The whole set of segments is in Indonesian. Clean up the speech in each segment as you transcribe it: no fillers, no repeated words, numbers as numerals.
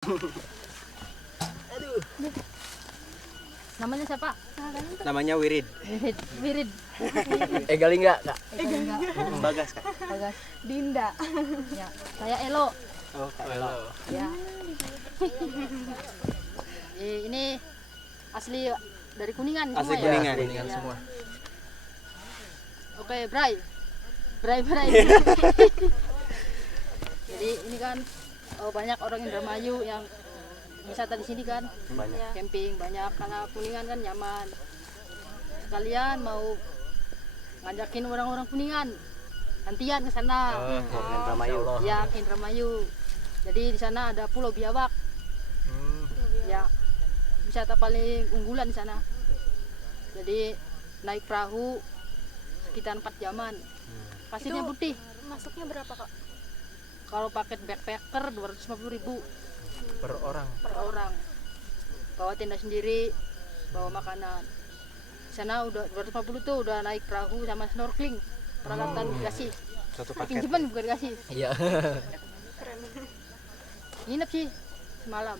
Aduh. Namanya siapa? Namanya Wirid. Wirid. Egali enggak, Kak? Enggak. Bagas, Kak. Bagas. Dinda. Ya. Saya Elo. Oh, Kak Elo. Ya. Ini asli dari Kuningan Asli semua Kuningan. ya. Kuningan Ya. semua. Oke, Bray. Bray. Jadi ini kan banyak orang Indramayu yang wisata di sini kan. Banyak. Camping banyak karena Kuningan kan nyaman. Sekalian mau ngajakin orang-orang Kuningan gantian ke sana. Indramayu. Ya, ke Indramayu. Jadi di sana ada Pulau Biawak. Ya, wisata paling unggulan di sana. Jadi naik perahu sekitar 4 jaman. Pasirnya Itu putih. Masuknya berapa, Kak? Kalau paket backpacker 250.000 Per orang. per orang. Bawa tenda sendiri, bawa makanan. Di sana udah 250 tuh udah naik perahu sama snorkeling. Peralatan dikasih. Satu paket. Pinjaman bukan dikasih. Iya. Nginep sih semalam.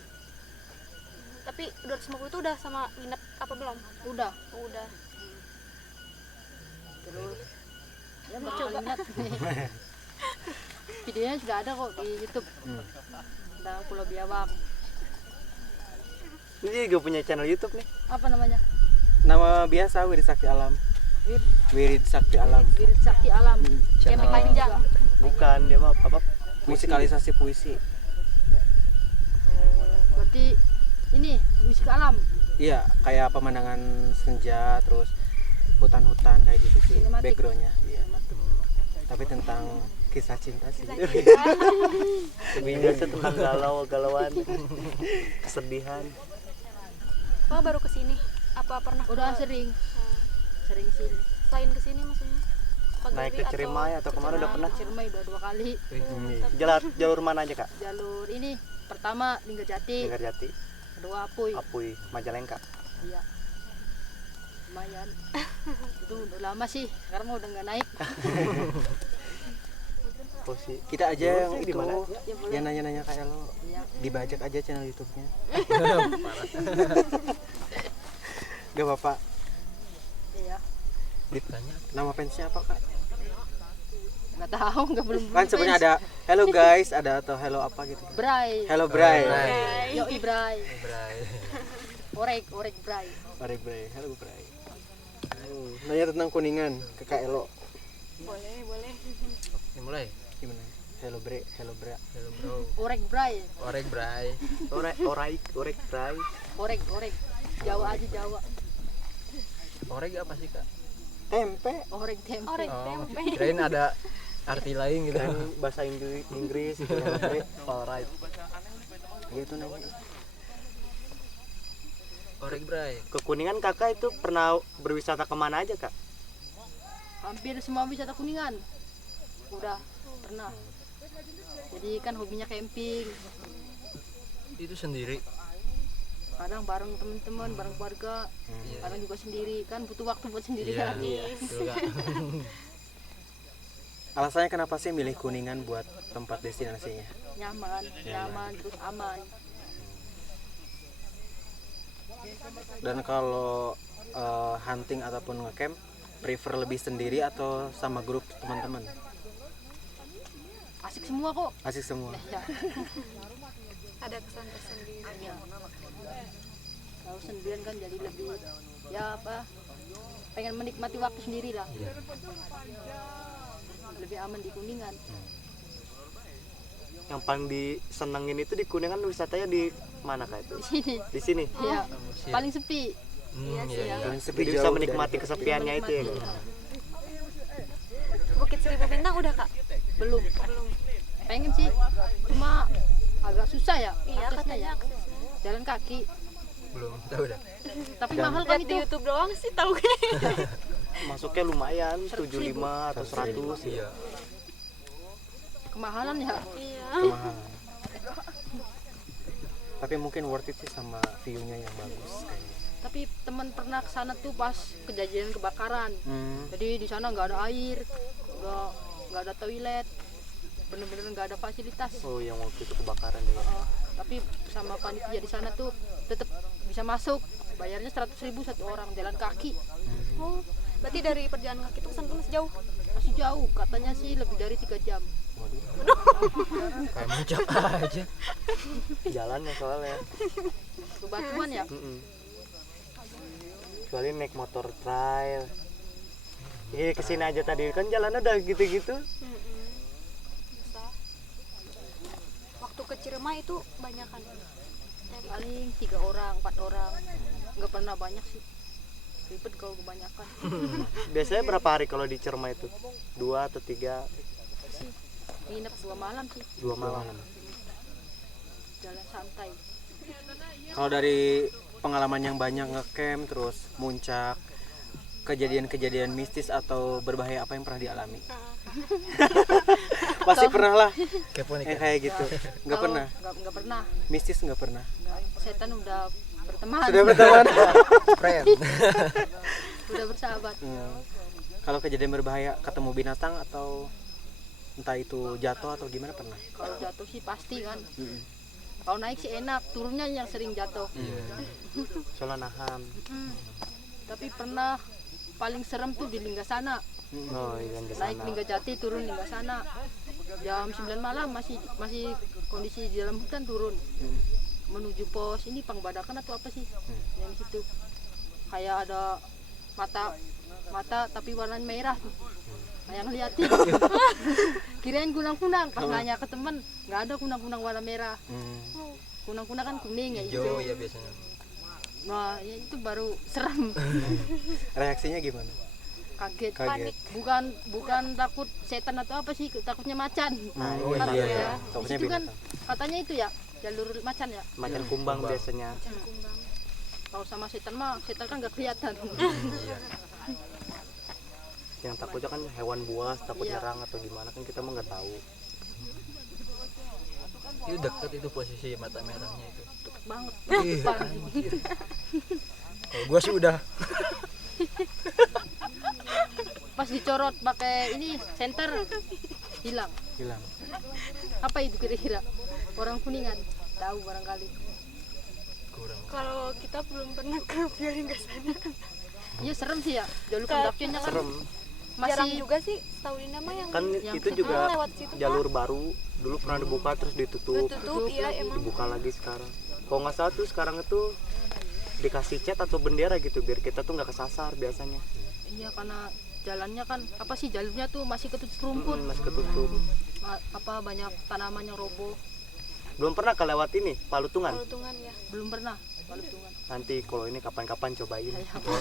Tapi 250 itu udah sama nginep apa belum? Udah. Oh, udah. Terus ya bakal minat. Videonya sudah ada kok di YouTube. Tentang Pulau Biawak. Ini juga punya channel YouTube nih. Apa namanya? Nama biasa Wirid Sakti Alam. Wir, Wirid Sakti Alam. Wirid Sakti Alam. Channel Camping panjang. Bukan dia mah apa? Musikalisasi puisi. Berarti ini musik alam. Iya, kayak pemandangan senja terus hutan-hutan kayak gitu sih Sinematik. backgroundnya. Iya. Tapi tentang kisah cinta sih. Lebihnya tentang galauan, kesedihan. Oh, baru kesini. Apa pernah Udah ke- sering Hmm. sini. Selain kesini maksudnya? Naik ke Ciremai atau kemana udah pernah? Ciremai udah 2 kali. Jalur mana aja, Kak? Jalur ini pertama Linggarjati, Linggarjati, kedua Apuy. Apuy, Majalengka. Iya. Lumayan. Itu udah lama sih. Sekarang mah udah nggak naik. Kita aja yang sih itu di mana? Ya, boleh. yang nanya-nanya kayak lo, Iya. dibajak aja channel YouTube-nya. Gak apa-apa. Iya. Nama fansnya apa, Kak? Nggak tahu, nggak belum. Kan sebenarnya ada hello guys, ada atau hello apa gitu. Bray. Hello Bray. Yoi Bray. Bray. Orek Bray. Bray Bray. Hello Bray. Nanya tentang Kuningan ke Kak Elo. Boleh. Dimulai. Gimana? Hello Bray, hello Bra. Halo, Bro. Orek Bray. Orek Bray. Orek Bray. Orek. Jawa aja Jawa. Orek apa sih, Kak? Tempe. Orek tempe. Orek Oh, tempe. kirain ada arti lain gitu. Kan bahasa Inggris gitu. Hello Bray. Alright. Gitu nanya. Orek Bray. Ke Kuningan Kakak itu pernah berwisata kemana aja, Kak? Hampir semua wisata Kuningan. Udah pernah. Jadi kan hobinya camping. Itu sendiri. Kadang bareng teman-teman, bareng keluarga, kadang juga sendiri. Kan butuh waktu buat sendirian. Betul, Kak. Alasannya kenapa sih milih Kuningan buat tempat destinasinya? Nyaman, terus aman. Dan kalau hunting ataupun ngecamp, prefer lebih sendiri atau sama grup teman-teman? Asik semua kok. Asik semua. Ya. Ada kesan tersendiri. Ya. Kalau sendirian kan jadi lebih ya apa? Pengen menikmati waktu sendiri lah. Lebih aman di Kuningan. Yang paling disenengin itu di Kuningan wisatanya di mana, Kak itu? Di sini. Di sini. Ya. Siap. Paling sepi. Iya sih, ya. Jadi bisa menikmati kesepiannya itu ya. Bukit Seribu Bintang udah, Kak? Belum. Pengen sih. Cuma agak susah ya. Iya, aksesnya katanya ya. aksesnya. Jalan kaki. Belum tahu dah. Tapi mahal kan Lihat itu. di YouTube doang sih tahu gue. Masuknya lumayan 75 atau 100 Iya. Kemahalan ya. Iya. kemahalan. Tapi mungkin worth it sih sama view-nya yang bagus kayaknya. Tapi teman pernah kesana tuh pas kejadian kebakaran. Hmm. Jadi di sana nggak ada air, nggak ada toilet, bener-bener nggak ada fasilitas. Oh, yang waktu itu kebakaran ya. tapi sama panitia di sana tuh tetap bisa masuk, bayarnya 100.000 satu orang jalan kaki. Oh, berarti dari perjalanan kaki itu ke sana tuh masih jauh. Masih jauh, katanya sih lebih dari 3 jam. Kayak muncak aja. Jalannya soalnya. Bebatuan ya. Kecuali naik motor trail. Ini kesini aja tadi kan jalannya udah gitu-gitu. Bisa. Waktu ke Ciremai itu banyak kan? Paling 3 orang, 4 orang, nggak pernah banyak sih, ribet kalau kebanyakan. Biasanya berapa hari kalau di Ciremai itu? 2 atau 3? Sih nginep 2 malam sih, 2 malam. jalan santai. Kalau dari pengalaman yang banyak ngecamp terus muncak, kejadian-kejadian mistis atau berbahaya apa yang pernah dialami? Pasti pernah lah Kepo nih. kayak gitu. Nggak Kalau pernah? nggak pernah. Mistis nggak pernah? Setan udah berteman, Sudah berteman? Friend. udah bersahabat. Kalau kejadian berbahaya ketemu binatang atau entah itu jatuh atau gimana pernah? Kalau jatuh sih pasti kan. Kalau naik sih enak, turunnya yang sering jatuh. Soalnya nahan. Tapi pernah paling serem tuh di Linggasana. Oh iya di Naik sana. Linggajati, turun Linggasana. Jam 9 malam masih kondisi di dalam hutan, turun. Menuju pos ini Pangbadakan atau apa sih? Yang situ. Kayak ada mata tapi warnanya merah tuh. Yang liatin. Kirain kunang-kunang, pas nanya ke temen nggak ada kunang-kunang warna merah. Kunang-kunang kan kuning ya Hijau hijau. ya biasanya. Nah ya itu baru serem. Reaksinya gimana? Kaget. Kaget. Bukan takut setan atau apa sih, takutnya macan. Oh Takut iya, ya. iya. Di Takutnya situ kan binatang. katanya itu ya jalur macan ya. Macan kumbang biasanya. Kalau sama setan mah, setan kan nggak kelihatan. Iya. Yang takutnya kan hewan buas takut Iya. nyerang atau gimana kan kita mah nggak tahu. Itu dekat itu posisi mata merahnya itu. Deket banget. Ih, Depan. anjir. Kalau gua sih udah Pas dicorot pakai ini senter hilang. Apa itu kira-kira? Orang Kuningan tahu barangkali. kurang. Kalau kita belum pernah ke Via Linggasana. Iya serem sih ya. Jalur Ke- pendakiannya kan Serem. Jarang masih juga sih tahu Dinda mah yang Kan Yang itu juga lewat situ jalur baru. Dulu pernah dibuka terus ditutup. tutup, iya emang. Dibuka lagi sekarang. Kalau nggak salah tuh sekarang itu dikasih cat atau bendera gitu biar kita tuh nggak kesasar biasanya. iya karena jalannya kan apa sih jalurnya tuh masih ketutup rumput. Masih ketutup. Apa banyak tanaman yang roboh. Belum pernah kelewat ini Palutungan. Palutungan ya. Belum pernah Palutungan. Nanti kalau ini kapan-kapan cobain.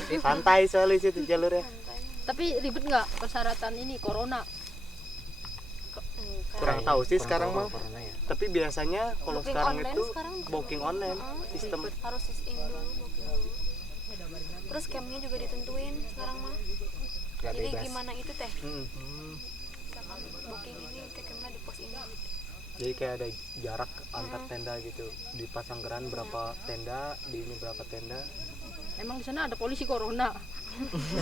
Ya, Santai soalnya situ jalurnya. tapi ribet nggak persyaratan ini corona? Kurang tahu sih sekarang mah. Corona ya. Tapi biasanya kalau Booking sekarang online itu sekarang. booking online sistem. Harus in dulu, booking dulu. Terus campnya juga ditentuin sekarang mah. Nggak Jadi bebas. gimana itu teh? Mm. Misalkan booking ini ke campnya di pos ini. Jadi kayak ada jarak antar tenda gitu. Di Pasanggeran berapa tenda, di ini berapa tenda. Emang di sana ada polisi corona?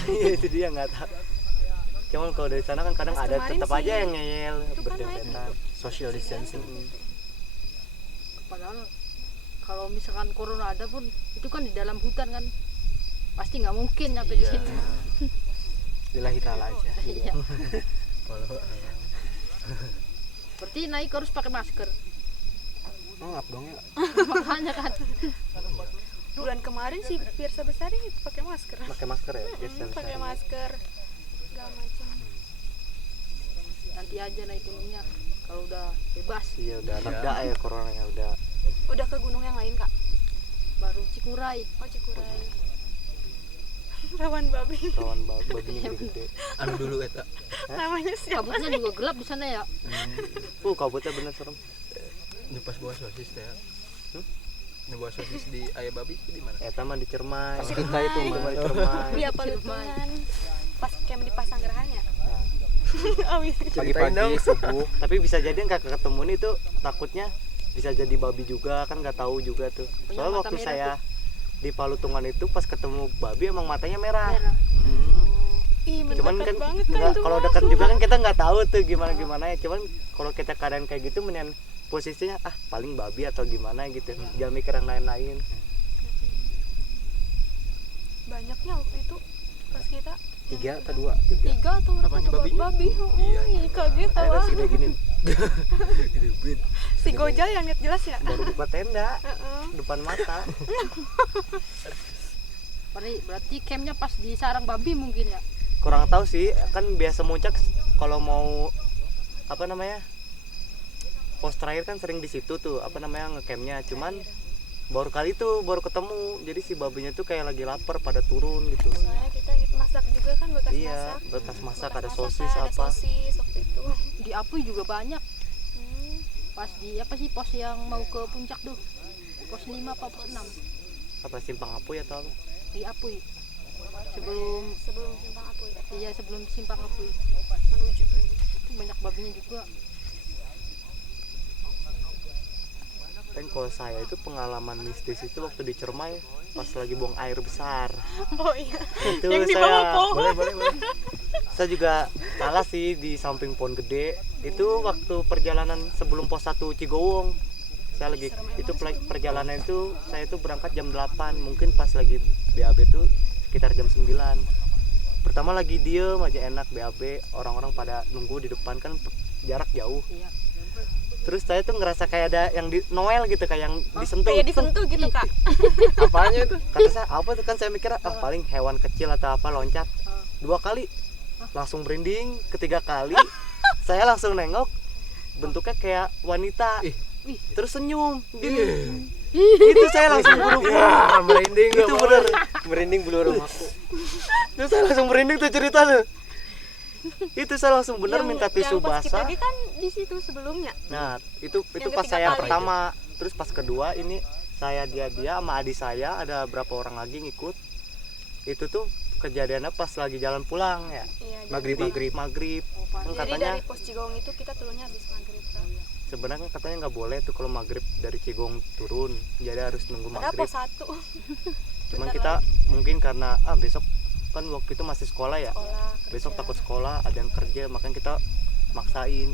Iya itu dia nggak tahu. Cuman kalau dari sana kan kadang Pas ada kemarin tetap sih, aja yang ngeyel itu kan berdempetan. Social distancing. Padahal kalau misalkan corona ada pun itu kan di dalam hutan kan pasti nggak mungkin nyampe di Iya. situ. Lillahi ta'ala aja. Iya. Kalau Berarti naik harus pakai masker. Oh ngap dong ya. Makanya kan. Bulan kemarin sih Pirsa Besar ini pakai masker. Pakai masker ya, biasanya. Pakai masker segala macam. Nanti aja naik gunungnya kalau udah bebas. Iya udah reda ya coronanya udah. Udah ke gunung yang lain kak? Baru Cikuray. Oh Cikuray. Rawan babi. Kawan babinya gede-gede. anu dulu eta Namanya siapa? Kabutnya juga gelap di sana ya. Kabutnya bener serem. nu pas bawa sosis teh. Nu bawa sosis di Ayah Babi itu di mana? Eta mah di Cermai. Pas kita itu mah. Cuma di Cermai. Dia Palutungan. Pas camp di Pasanggerahan ya? Amin. Pagi-pagi subuh. Tapi bisa jadi nggak ketemu nih tuh takutnya bisa jadi babi juga kan nggak tahu juga tuh. Punya Soalnya mata waktu merah saya di Palutungan itu pas ketemu babi emang matanya merah. Merah. Ih, Cuman mendekat kan banget nggak- itu kalau mah. dekat juga kan kita nggak tahu tuh gimana ya. Cuman kalau kita keadaan kayak gitu mendingan posisinya paling babi atau gimana gitu, jangan mikir yang lain-lain. Banyaknya waktu itu pas kita 3 atau 2? 3 atau berapa Apanya, tuh babinya? babi. Iya, Kaget tau Akhirnya segede gini Gede banget. si Gojal yang lihat jelas ya. baru buka tenda Heeh. depan mata. Berarti campnya pas di sarang babi mungkin ya. Kurang tahu sih, kan biasa muncak kalau mau pos terakhir kan sering di situ tuh ngecampnya, cuman baru kali itu baru ketemu, jadi si babinya tuh kayak lagi lapar pada turun gitu. Soalnya kita gitu masak juga kan, bekas Iya, masak. bekas masak, ada Bekas sosis masak, ada apa. sosis waktu itu. Di Apui juga banyak. Hmm, Pas di pos yang mau ke puncak tuh. Pos 5 apa pos 6? Apa simpang Apuy atau apa? Di Apui. Sebelum sebelum simpang Apui sebelum simpang Apui. menuju berarti. Itu banyak babinya juga. Dan kalau saya itu pengalaman mistis itu waktu di Cermai pas lagi buang air besar. Oh iya. Itu Yang di saya bawah pohon. Boleh. saya juga kalah sih di samping pohon gede. Itu waktu perjalanan sebelum pos 1 Cigowong. Saya lagi itu perjalanan itu saya itu berangkat jam 8, mungkin pas lagi BAB itu sekitar jam 9. Pertama lagi diem aja enak BAB, orang-orang pada nunggu di depan kan jarak jauh. Iya. Terus saya tuh ngerasa kayak ada yang di Noel gitu, kayak yang disentuh. Kayak disentuh gitu Kak. Apanya itu? Kata saya apa tuh, kan saya mikir paling hewan kecil atau apa loncat. 2 kali langsung merinding, 3 kali saya langsung nengok, bentuknya kayak wanita. Terus senyum gini. Itu saya langsung buru-buru. Ya, merinding Itu bener. Merinding bulu rumahku. Terus saya langsung merinding tuh cerita tuh. Itu saya langsung bener minta tisu Yang pas kita basah. kan di situ sebelumnya. Nah, itu Yang pas ketiga saya kali. pertama. Terus pas kedua ini saya dia sama adik saya, ada berapa orang lagi ngikut. Itu tuh kejadiannya pas lagi jalan pulang ya. Iya. Maghrib. Kan Jadi katanya dari pos Cigowong itu kita turunnya habis maghrib Kak. sebenarnya katanya nggak boleh tuh kalau maghrib dari Cigong turun, jadi harus nunggu Padahal maghrib. pos 1 Cuman bentar kita mungkin karena besok kan waktu itu masih sekolah ya, sekolah. besok kerja. takut sekolah ada yang kerja, makanya kita maksain.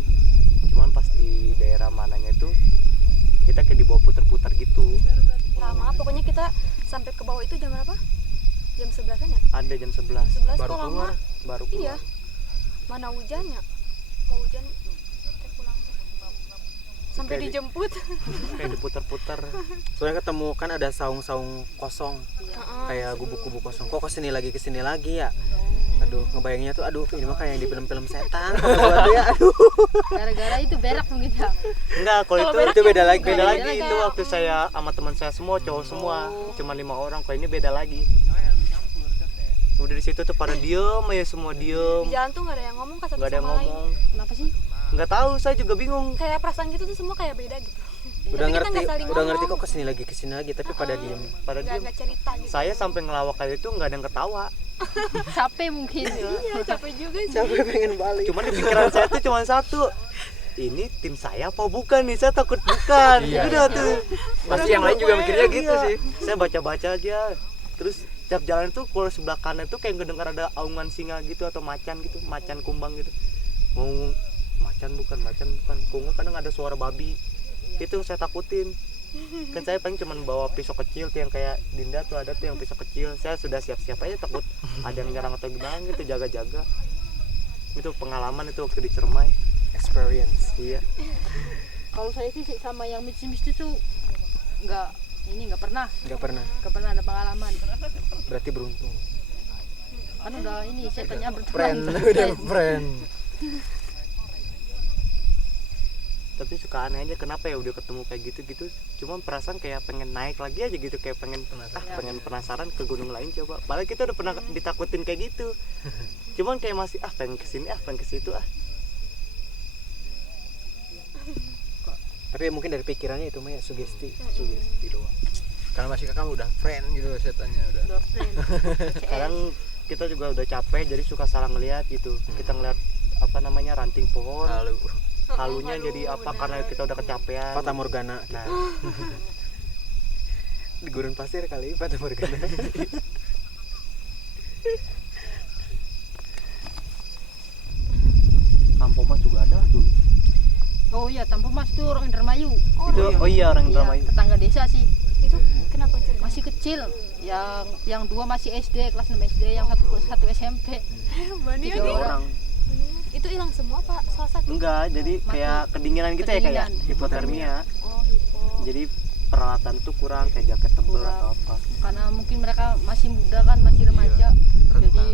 Cuman pas di daerah mananya itu kita kayak dibawa putar-putar gitu. Lama, pokoknya kita sampai ke bawah itu jam berapa? Jam 11-an ya? Ada jam 11 Jam 11 Baru kok lama. keluar. baru Iya. keluar. Mana hujannya? Mau hujan kita pulang teh. Sampai Kayak di- dijemput. Kayak diputar-putar. Soalnya ketemu kan ada saung-saung kosong, Heeh. kayak gubuk-gubuk kosong. Kok kesini lagi ya? Aduh, ngebayanginnya tuh ini mah kayak yang di film-film setan. Gua tuh ya, aduh. Gara-gara itu berak mungkin ya. Enggak, kalau Kalau itu berak itu beda lagi. beda Beda lagi. lagi. Itu waktu saya sama teman saya semua cowok semua, cuma 5 orang. Kalau ini beda lagi. Udah di situ tuh pada diem aja, semua diem, Di jalan tuh nggak ada yang ngomong kan satu nggak ada yang sama lain. ngomong. Kenapa sih? Nggak tahu, saya juga bingung. Kayak perasaan gitu tuh semua kayak beda gitu. Udah Tapi kita ngerti, nggak saling udah ngerti ngomong. kok kesini lagi, tapi pada diem. Pada diem. Nggak cerita gitu. Saya sampai ngelawak kayak itu nggak ada yang ketawa. Capek mungkin. Iya capek juga sih. Capek pengen balik. Cuman di pikiran saya tuh cuma satu. Ini tim saya apa bukan nih? Saya takut bukan. Iya. Udah tuh. Pasti yang lain juga mikirnya gitu sih. Saya baca-baca aja. Terus tiap jalan tuh kalau sebelah kanan tuh kayak ngedengar ada aungan singa gitu atau macan gitu, macan kumbang gitu. Mau macan bukan. Kok nggak kadang ada suara babi. Itu saya takutin. Kan saya paling cuma bawa pisau kecil tuh yang kayak Dinda tuh ada tuh yang pisau kecil. Saya sudah siap-siap aja takut ada yang nyerang atau gimana gitu, jaga-jaga. Itu pengalaman itu waktu di Cermai. Experience. Iya. Kalau saya sih sama yang mistis-mistis tuh nggak pernah ada pengalaman. Berarti beruntung. Kan udah ini setannya Friend, berteman. udah friend. Tapi suka aneh aja kenapa ya udah ketemu kayak gitu-gitu, cuman perasaan kayak pengen naik lagi aja gitu, kayak pengen penasaran ke gunung lain coba. Padahal kita udah pernah ditakutin kayak gitu. Cuman kayak masih pengen kesini, pengen ke situ. Tapi mungkin dari pikirannya itu mah ya sugesti. Sugesti doang. Karena masih kakak udah friend gitu setannya udah. Udah friend. Kadang kita juga udah capek jadi suka salah ngelihat gitu. Kita ngeliat ranting pohon, Lalu halunya jadi apa karena kita udah kecapean. Fata Morgana. Nah, Di gurun pasir kali Fata Morgana. Kampung Mas juga ada dulu. Oh iya, Tampu Mas tuh orang Indramayu. Itu oh iya orang Iya, Indramayu. tetangga desa sih. Itu kenapa cerita? Masih kecil. Yang dua masih SD, kelas 6 SD, yang satu SMP. Bani 3 orang. Itu hilang semua Pak, salah satu. Enggak, jadi kayak kedinginan gitu ya kayak Kedinginan. hipotermia. Oh, hipo. Jadi peralatan tuh kurang kayak jaket tebal Kurang. atau apa. Karena mungkin mereka masih muda kan, masih remaja. Jadi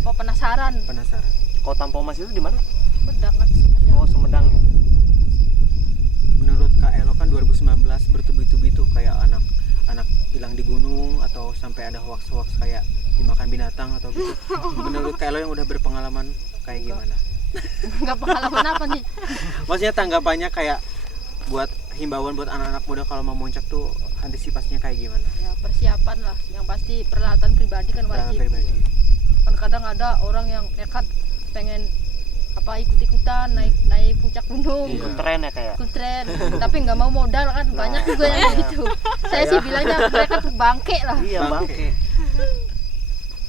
penasaran. Kalau Tampo Mas itu di mana? Sumedang kan, Sumedang. Oh, Sumedang ya. Menurut Kak Elo kan 2019 bertubi-tubi tuh kayak anak hilang di gunung atau sampai ada hoax-hoax kayak dimakan binatang atau gitu. Menurut Kak Elo yang udah berpengalaman kayak gimana? Nggak pengalaman apa nih? Maksudnya tanggapannya kayak buat himbauan buat anak-anak muda kalau mau muncak tuh antisipasinya kayak gimana? Ya persiapan lah, yang pasti peralatan pribadi kan Peralatan wajib. pribadi. Kan kadang ada orang yang nekat pengen ikut-ikutan naik puncak gunung. Ikut tren ya kayak. Ikut tren, tapi nggak mau modal kan, banyak juga yang gitu. Saya sih bilangnya mereka tuh bangke lah. Iya, bangke.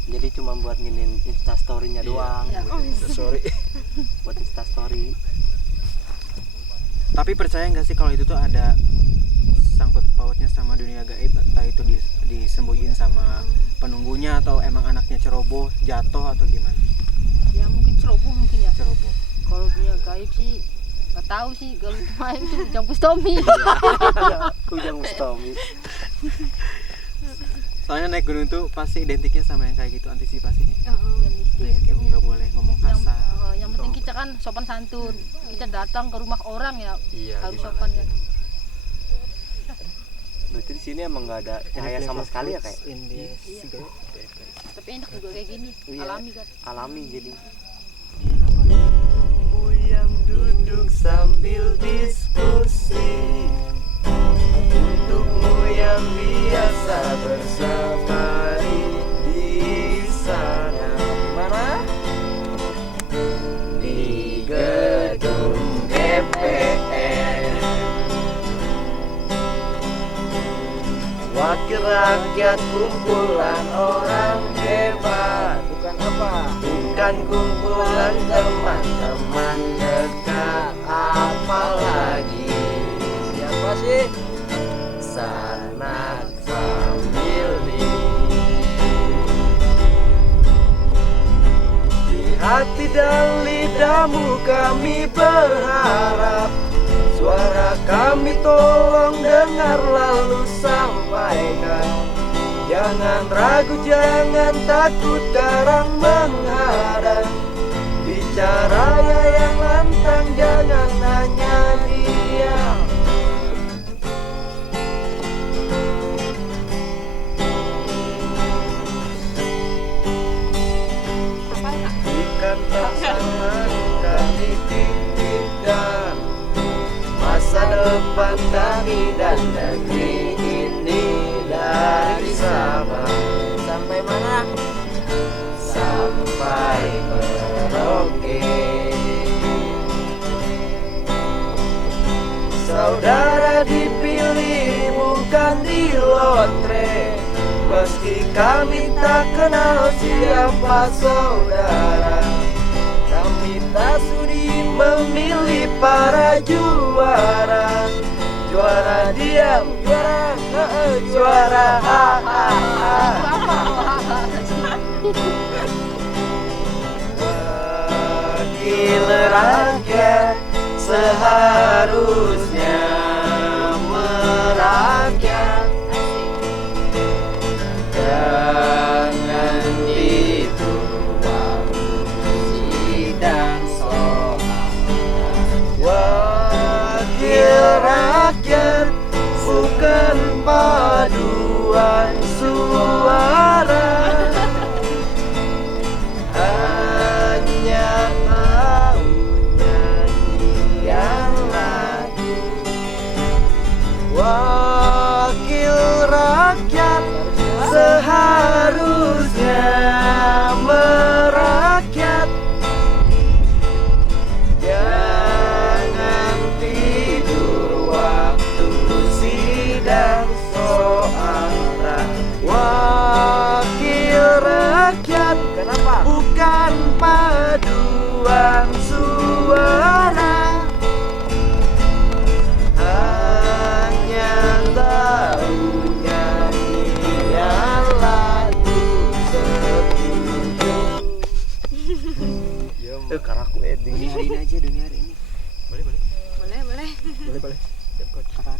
Jadi cuma buat nginin instastory-nya doang. Iya. Sorry. Buat instastory. Tapi percaya nggak sih kalau itu tuh ada sangkut pautnya sama dunia gaib, entah itu disembunyiin sama penunggunya atau emang anaknya ceroboh jatuh atau gimana? Ya mungkin ceroboh mungkin ya. Ceroboh. Kalau dunia gaib sih nggak tahu sih, kalau cuma itu Ujang Bustomi. Ujang Bustomi. Soalnya naik gunung tuh pasti identiknya sama yang kayak gitu antisipasinya. Yang mistis. Nah, itu nggak boleh ngomong kasar. Yang penting kita kan sopan santun. Kita datang ke rumah orang ya Iya, harus gimana sopan sih? kan. Berarti di sini emang nggak ada cahaya sama sekali ya kayak. Iya. Tapi enak juga kayak gini, Iya. alami kan. Alami jadi. Yang duduk sambil diskusi, untukmu yang biasa bersafari di sana. Mana? Di gedung DPR. Wakil rakyat kumpulan orang hebat. Bukan apa? Bukan kumpulan teman-teman dekat, apalagi siapa sih? Sanak family. Di hati dan lidahmu kami berharap, suara kami tolong dengar lalu sampaikan. Jangan ragu, jangan takut, garang menghadang. Bicara yang lantang, jangan hanya diam. Ikan tak semakan dititip dan masa depan kami dan negeri ini dari Sabang sampai mana? Sampai Merauke. Saudara dipilih bukan di lotre, meski kami tak kenal siapa saudara. Kami tak sudi memilih para juara. Juara diam, juara ha ha ha. Wakil rakyat seharusnya merakyat. Jangan tidur waktu sidang soal. Wakil rakyat bukan paduan suara, hanya tahu nyanyian lagu. Wakil rakyat seharusnya merakyat. Jangan tidur waktu sidang soal rakyat. Karena aku ending. Dunia hari ini aja, dunia hari ini. Boleh. Boleh. Boleh. Siap coach. Kata Arif.